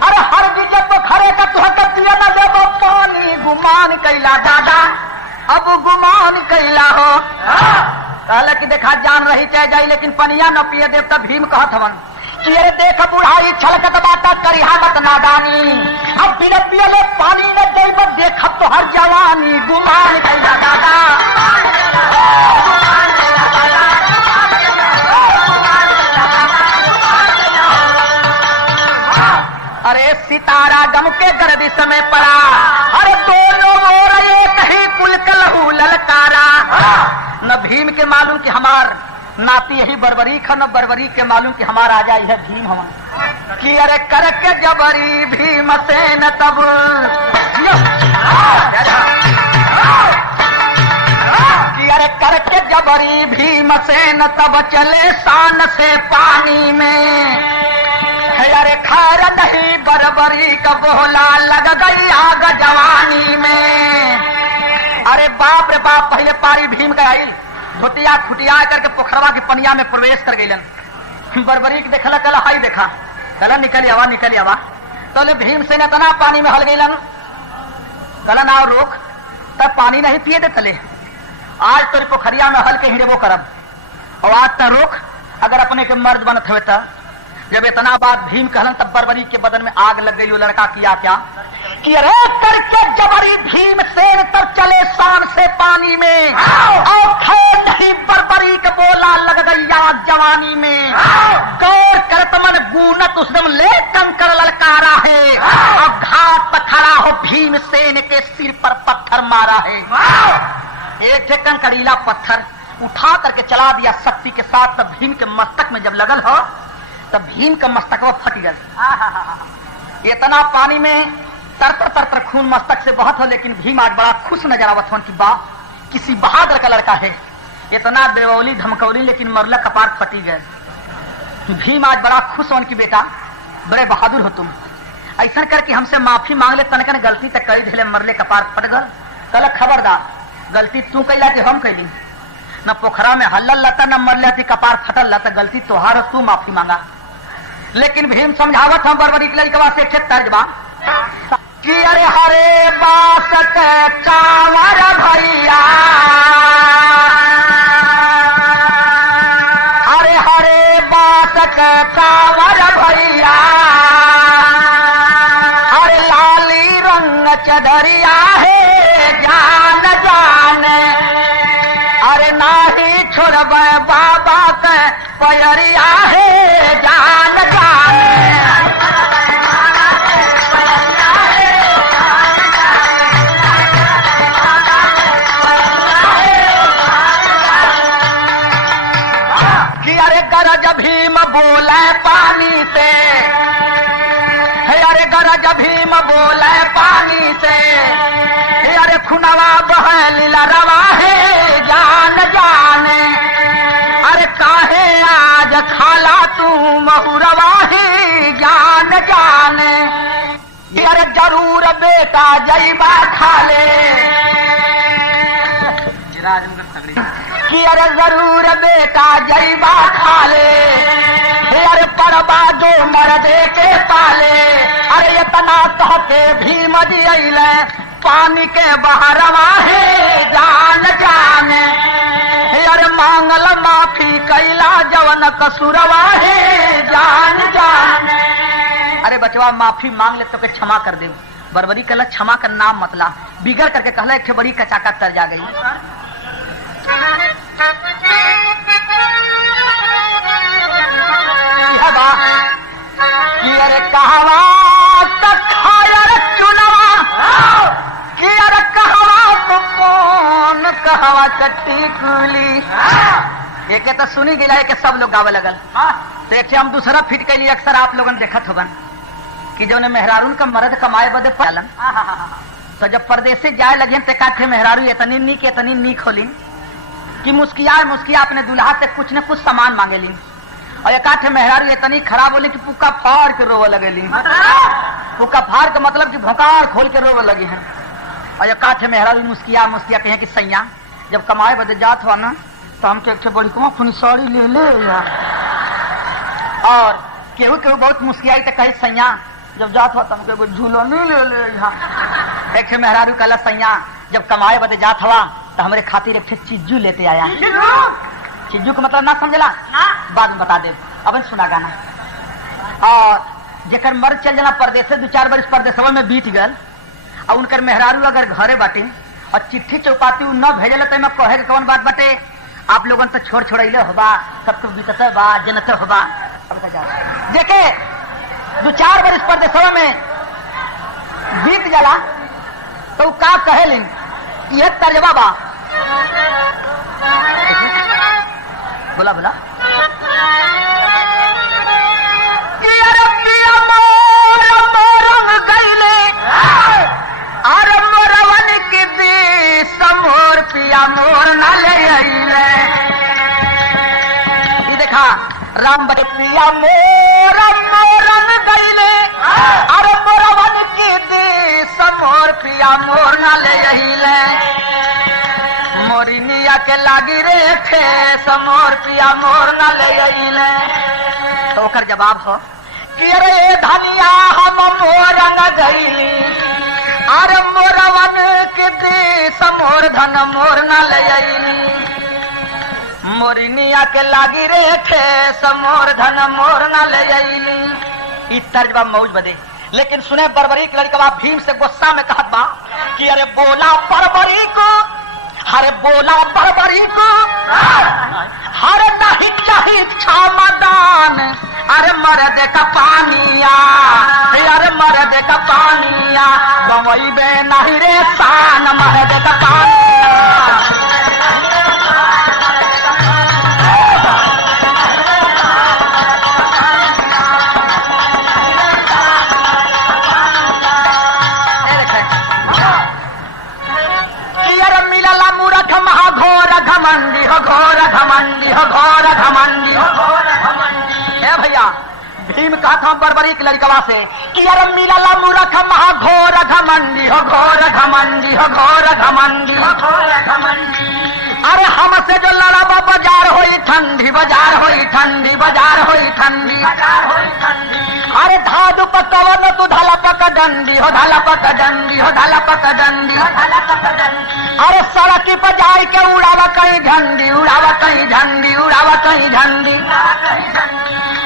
अरे हर विजय तो खरे का तुह दिया न ले पानी, गुमान कैला दादा अब गुमान कैला हो। कहला कि देखा जान रही चाहे जाई लेकिन पनिया न पिए देव तब भीम कहत हवन कि अरे देख बुढ़ाई छलकत बाता करिहा मत नादानी, अब बिना पियले पानी न देई मत देख तो हर जवानी, गुमान कैला दादा। अरे सितारा गम के गर्दिश में पड़ा, अरे दोनों ओर एक ही कुल कलहू ललकारा। न भीम के मालूम कि हमार नाती यही बर्बरी खा, न बर्बरी के मालूम कि हमार आजा यह भीम हमार। कि अरे करके जबरी भीम से न तब कि अरे करके जबरी भीम से न तब चले शान से पानी में। अरे खैर नहीं बरबरी का बोला लग गई आग जवानी में। अरे बाप रे बाप, पहले पारी भीम का आई धोतिया खुटिया करके पोखरवा की पनिया में प्रवेश कर गई। बरबरी देखला कला हाई देखा कला निकल आवा तो ले भीम से तना पानी में हल गई कला ना रोक तब पानी नहीं पिए दे तले। आज तो पोखरिया में हल के हिड़ेबो करब और आज तक रोक अगर अपने के मर्द बनत हुए तब। जब इतना बात भीम कहलन तब बरबरी के बदन में आग लग गई। वो लड़का किया क्या कि अरे करके जबरी भीम सेन तब चले शान से पानी में, और खैर नहीं बरबरी के बोला लग गई आग जवानी में। गौर करत मन गूनत उसदम ले कंकर ललकारा है, और घाट पर खड़ा हो भीम सेन के सिर पर पत्थर मारा है। एक थे कंकरीला पत्थर उठा करके चला दिया शक्ति के साथ। तब भीम के मस्तक में जब लगल हो तब भीम का मस्तक फट गया। इतना पानी में तरतर तरतर खून मस्तक से बहत हो, लेकिन भीम आज बड़ा खुश नजर आवत हो कि बा किसी बहादुर का लड़का है। इतना देवौली धमकौली लेकिन मरला कपार फटी गए। भीम आज बड़ा खुश हो कि बेटा बड़े बहादुर हो तुम, ऐसा करके हमसे माफी मांग ले, तनकन गलती तक करी धीले मरले कपार फट गल। कल खबरदार गलती तू कैला कि हम कैली, न पोखरा में हल्लल लता न मरले थी कपार फटल लता, गलती तोहार तू माफी मांगा। लेकिन भीम समझावत हम बरबरी के लड़का से तर्जबा कि अरे हरे बास के कांवर भैया, हरे हरे बास के कांवर भैया, हरे लाली रंग चदरिया है जान जान, अरे नाही छोड़ब बाबा के पैरिया है जान जान। कि अरे गरज भीम बोले पानी से, अरे गरज भीम बोले पानी से, अरे खुनवा बह लीला रवा है जान जान, अरे काहे आज खाला तू महुरवा है जान जान। अरे जरूर बेटा जईबा खाले, कि अरे जरूर बेटा जईबा खाले, अरे परबा जो मर्दे के पाले। अरे इतना कहते भीम जी अइले पानी के बहरवा है जान जान, अरे मांगल माफी कैला जवन कसुरवा है जान जान। अरे बचवा माफी मांग ले तो के क्षमा कर दे। बरबरी कहला क्षमा का नाम मतला, बिगड़ करके कहला एक बड़ी कचाका तर जा गई। कि अरे कहवा खायर चुनवा, कि अरे कहवा तो कौन कहवा चट्टी कुली। एक तो सुनी गया है कि सब लोग गावे लगल। तो एक हम दूसरा फिट के लिए अक्सर आप लोगन देखत होगन कि जो मेहरारून का मर्द कमाए बदे पालन, तो जब परदेसी जाए लगे तो काथे मेहरारू इतनी नीक होली कि मुस्किया अपने दुल्हा से कुछ न कुछ सामान मांगे ली। और एक आठ मेहरारू इतनी खराब बोले कि पुक्का फाड़ के रोवे लगेली। पुक्का फाड़ के मतलब कि भोकाड़ खोल के रोवे लगी है। और एक आठ मेहरारू मुस्किया मुस्किया कहे कि सैया जब कमाए बदे जात हुआ ना तो हमके एक बड़ी कुमा खुनी साड़ी ले ले यार। और केहू केहू बहुत मुस्कियाई तो कहे सैया जब जात हुआ तो हमके एगो झूलनी ले ले यहाँ। एक मेहरारू कहला सैया जब कमाए बदे जात हुआ तो हमारे खातिर एक चिज्जू लेते आया। चिज्जू का मतलब ना समझला बाद में बता दे। अब सुना गाना। और जेकर मर्द चल जाना परदेश 2-4 वर्ष परदेशवा में बीत गल और उनकर मेहरारू अगर घरे बाटे और चिट्ठी चौपाती न भेजल तो कहे के कौन बात बाटे आप लोगन तो छोड़ छोड़ले होबा सब कुछ बीतते बा जनते होबा। देखे 2-4 वर्ष परदेशवा में बीत जाला तो का कहेलिन यह तर्जबा बा। बोला बोला मोर पिया मोर न ले देखा राम बड़े पिया मोर मोरन गईले अरे मोरवन की देश मोर पिया मोर न ले मोरिनिया के लागी रे थे समोर पिया मोर न ले। तो ओकर जवाब हो कि अरे धनिया हम मोरन गईली अरे मोरवन के देश मोर धन मोर न ले। मोरिनिया के लागी रे थे समोर धन मोर न ले। तर्जबा मौज बदे लेकिन सुने बरबरी की लड़का भीम से गुस्सा में कहत बा कि अरे बोला बरबरी को हरे बोला बरबरी को हरे नहीं चाहिए क्षमदान अरे मर्द का पानिया अरे मर्द का पानिया बमई बे नहीं रे शान मर्द का पानिया। घमंडी हो घोर घमंडी हो घोर घमंडी हो घोर घमंडी। ए भैया भीम कहा था बरबरी की लड़कवा से कि अरे मिला मूर्ख महा घोर घमंडी हो घोर घमंडी हो घोर घमंडी हो घोर घमंडी। अरे हमसे जो लड़ा बाजार होई ठंडी बाजार होई ठंडी बाजार होई ठंडी बाजार होई ठंडी। अरे धादु पकवन तू धाला पक डंडी हो धाला पक डंडी हो धाला पक डंडी हो धाला पक डंडी। अरे सड़क पर जाए के उड़ावा कहीं झंडी उड़ावा कहीं झंडी उड़ावा कहीं झंडी।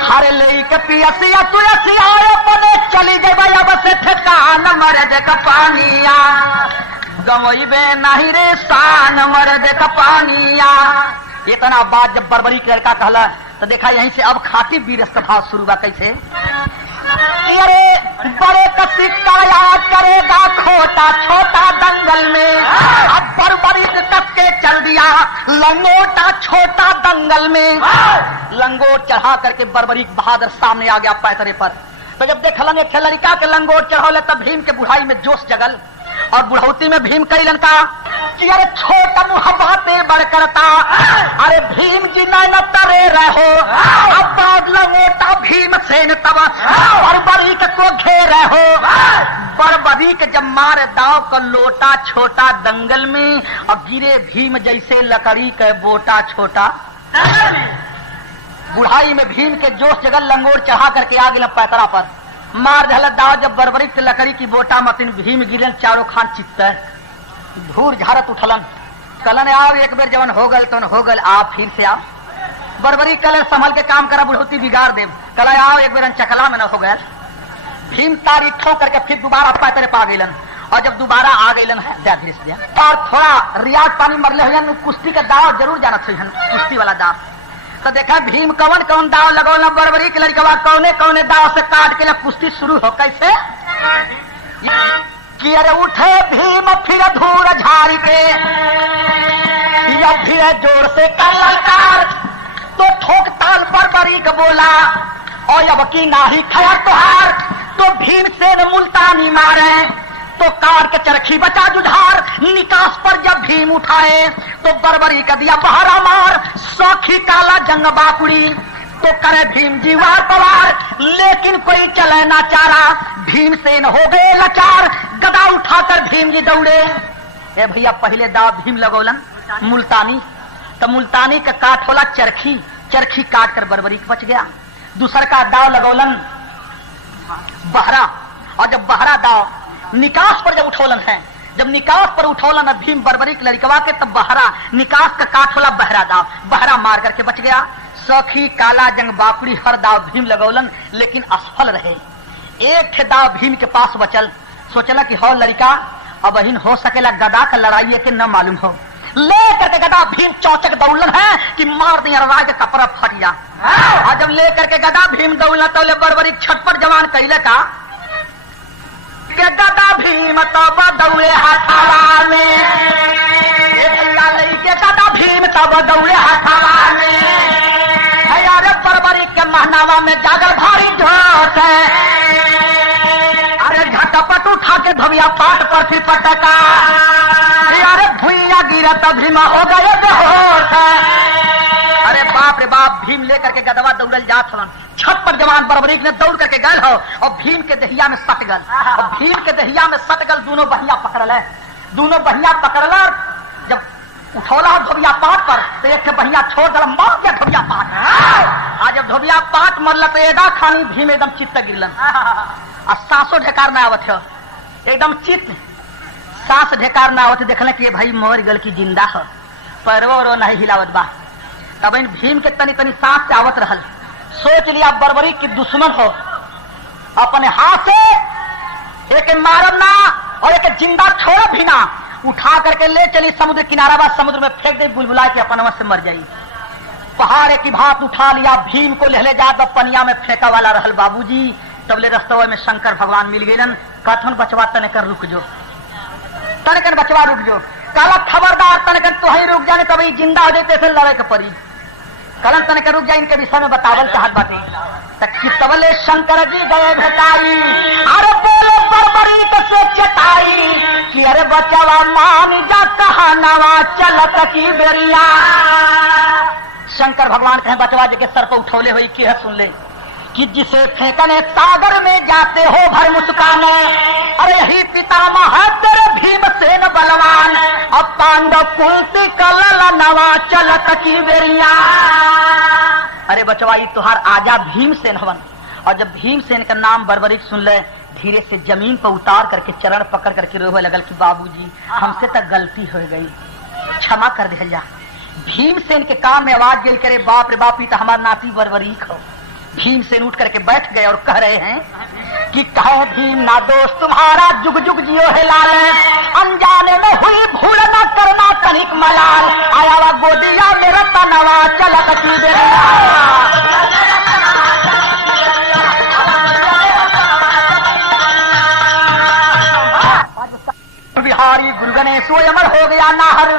हरे ले के पियसिया तुलसिया पदे चली गई अब से ठेकान मर्द का पानिया गमईबे नहीं रे शान मर्द का पानिया। इतना बात जब बरबरी के लड़का कहला तो देखा यहीं से अब खाती बीरस का भाव शुरू हुआ कैसे। अरे बड़े का सिक्का याद करेगा खोटा छोटा दंगल में अब बरबरी कस के चल दिया लंगोटा छोटा दंगल में। लंगोट चढ़ा करके बरबरी बहादुर सामने आ गया पैतरे पर। तो जब देखलन एक लड़का के लंगोट चढ़ौले तब भीम के बुढ़ाई में जोश जगल और बुढ़ौती में भीम कैलन का कि अरे छोटा मुहब्बतें बड़ करता अरे भीम जी न तरे रहो अब लंगोटा भीम सेन तब बरबरी के को घेरे हो। बरबरी के जब मारे दाव का लोटा छोटा दंगल में और गिरे भीम जैसे लकड़ी के बोटा छोटा। बुढ़ाई में भीम के जोश जगल लंगोट चढ़ा करके आ गया पैतरा पर मार झलक दाव जब बरबरी के लकड़ी की बोटा मतिन भीम गिरन चारों खान चित्त धूर झारत उठलन कलन आओ एक बेर जवन हो गल तवन हो गल आप फिर से आओ। बरबरी कलर संभल के काम करा बुढ़ौती बिगाड़ दे कल आओ एक बेर चकला में न हो गया। भीम तारी ठोक करके फिर दोबारा पैतरे पा गईलन और जब दोबारा आ गईलन है धीरे से और थोड़ा रियाज पानी मरले हुए कुश्ती का दाव जरूर जानत हुई कुश्ती वाला दाव। तो देखा भीम कौन कौन दाव लगौला बरबरी के लड़कवा कौने कौने दाव से काट के कुश्ती शुरू हो कैसे कि अरे उठे भीम फिर धूर झाड़ी के फिर जोर से कलकार तो ठोक ताल बरबरी के बोला और अब की नाही खया तोहार तो भीम से मुल्तानी मारे तो कार के चरखी बचा जुझार निकास पर जब भीम उठाए तो बरबरी का दिया बहरा मार सौखी काला जंग बाकुड़ी तो करे भीम जी वार पवार, लेकिन कोई चले ना चारा, भीमसेन हो गए लाचार, गदा उठाकर भीम जी दौड़े। ए भैया पहले दाव भीम लगौलन मुल्तानी, तो मुल्तानी का काट होला चरखी, चरखी काट कर बर्बरीक बच गया। दूसर का दाव लगौलन बहरा, और जब बहरा दाव निकास पर जब उठौलन है, जब निकास पर उठौलन भीम बर्बरीक लड़कवा के, तब बहरा निकास का काट होला बहरा दाव, बहरा मार करके बच गया। सखी काला जंग बाकुड़ी हर दाव भीम लगौलन, लेकिन असफल रहे। एक ठे दाव भीम के पास बचल, सोचला कि हो लड़का अब अहिन हो सकेला गदा का लड़ाई के न मालूम हो, ले करके गदा भीम चौचक दौड़लन है कि मार दिया राज कपड़ा फट गया। और जब ले करके गदा भीम दौड़ला तो ले बर्बरी छटपट जवान कैले का के गदा भीम तब दौड़े हाथावा में, के गदा भीम तब दौड़े हाथावा में, अरे बर्बरी के महनावा में जागर भारी जोश है, अरे झटपट उठा के धोबिया पाट पर फिर पटका, अरे भुइया गिरा तब भीम हो गए बेहोश। अरे बाप रे बाप, भीम लेकर के गदवा दौड़ल जात हलन, छत पर जवान बर्बरीक ने दौड़ करके गए हो और भीम के दहिया में सट गल, और भीम के दहिया में सट गल, दोनों बहिया पकड़ल है, दोनों बहिया पकड़ल। जब उठौला धोबिया पाट पर तो एक बहिया छोड़ दल, मार दिया धोबिया पाट। आज जब धोबिया पाट मरल तो एदा खानी भीम एकदम चित्त गिरलन, और सांसों ढेकार न आवत हो, एकदम चित्त सांस ढेकार न आवत, देखल कि भाई मर गल की जिंदा हो, पैरवो रो नहीं हिलावत बा। तब इन भीम के तनी तनी सांस से आवत रहल, सोच लिया बर्बरी की दुश्मन हो, अपने हाथ से एक मारम ना और एक जिंदा छोड़ भी ना, उठा करके ले चली समुद्र किनारा, बा समुद्र में फेंक दे, बुलबुला के अपन से मर जाई। पहाड़ की भात उठा लिया, भीम को ले जात पनिया में फेंका वाला रहल बाबूजी। तब ले रस्तवा में शंकर भगवान मिल गए, कथन बचवा तने कर रुक जो, तनकन बचवा रुक जो, काला खबरदार तनकन तो ही रुक जाने, तभी जिंदा हो जाते थे लड़े के परी, कलन तनकन रुक जाए, इनके विषय में बतावल चाहत बाटे। तबले शंकर जी गए भेटाई, अरे बोलो बर्बरी से चटाई कि अरे बचावा मान जा कहा नवा चलत की बेरिया। शंकर भगवान कहे बचवा जी के सर पर उठौले हुई कि सुन ले कि जिसे फेंकने सागर में जाते हो भर मुस्काने, अरे ही पितामह तेरे भीमसेन बलवान, अब पांडव कुंती कलल नवा चलत की बेरिया। अरे बचवाई तुहार आजा भीमसेन हवन, और जब भीमसेन का नाम बर्बरीक सुन ले, धीरे से जमीन पर उतार करके चरण पकड़ करके रोवे लगल कि बाबूजी हमसे तक गलती हो गई, क्षमा कर दे जा। भीमसेन के कान में आवाज गेल करे, बाप रे बाप, तो हमारा नाती बर्बरीक हो। भीमसेन उठ करके बैठ गए और कह रहे हैं कि कहो भीम ना दोस्त तुम्हारा, जुग जुग जियो है लाल, अनजाने में हुई भूल न करना तनिक मलाल, आया वा गोदिया मेरा तनवा चलत की बेरिया। बिहारी गुरु गणेश अमर हो गया नाहर,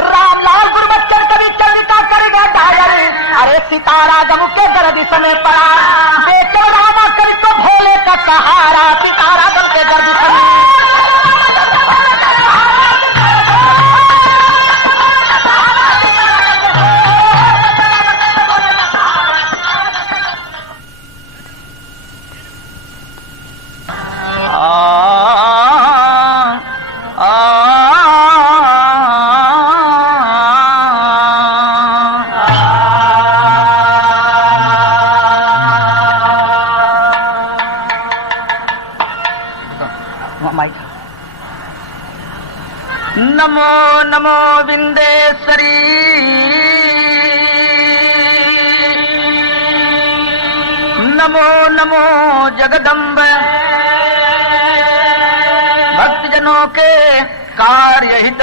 रामलाल गुरबच्चन कवि चंद्रिका कर गया डायर, अरे सितारा गम के दर्द समय पड़ा, बेचो रामा कवि को भोले का सहारा, सितारा गम के दर्द समय। नमो नमो विंदेश्वरी, नमो नमो जगदम्ब, भक्तजनों के कार्य हित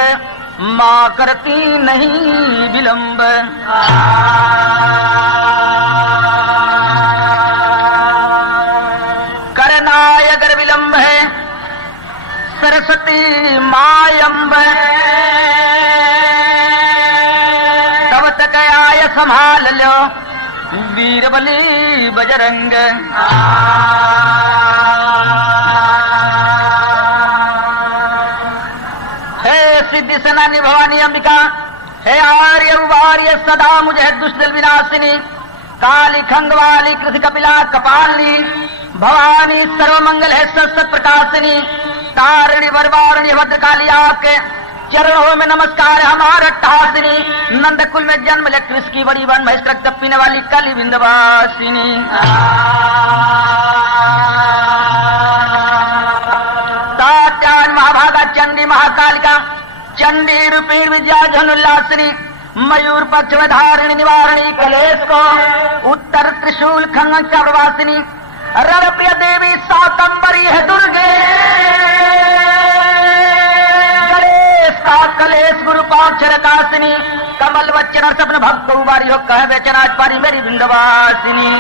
मां करती नहीं विलंब। करना अगर विलंब है सरस्वती मायंब, तब तक आय संभाल लो वीरबली बजरंग। हे सिद्धि सेनानी भवानी अंबिका, हे आर्य उवार्य सदा मुझे दुष्ट विनाशिनी, काली खंगवाली कृति कपिला कपालिनी भवानी सर्वमंगल है सत प्रकाशिनी तारिणी वरवारिणी भद्रकाली आपके चरणों में नमस्कार हमारा टासिनी नंदकुल में जन्म ले कृष्ण की बड़ी वन महेश रक्त पीने वाली कली विंध्यवासिनी सात्यान महाभागा चंडी महाकालिका चंडी रूपी विद्या धनुल्लासिनी मयूर पक्ष में धारिणी निवारणी कलेश को उत्तर त्रिशूल खंगन चरवासिनी रणप्रिय देवी सातंबरी है दुर्गे कलेश गुरु पाक्षरकासिनी कमल वचन सपन भक्त उबारी हो कह बेचनाज पारी मेरी विंध्यवासिनी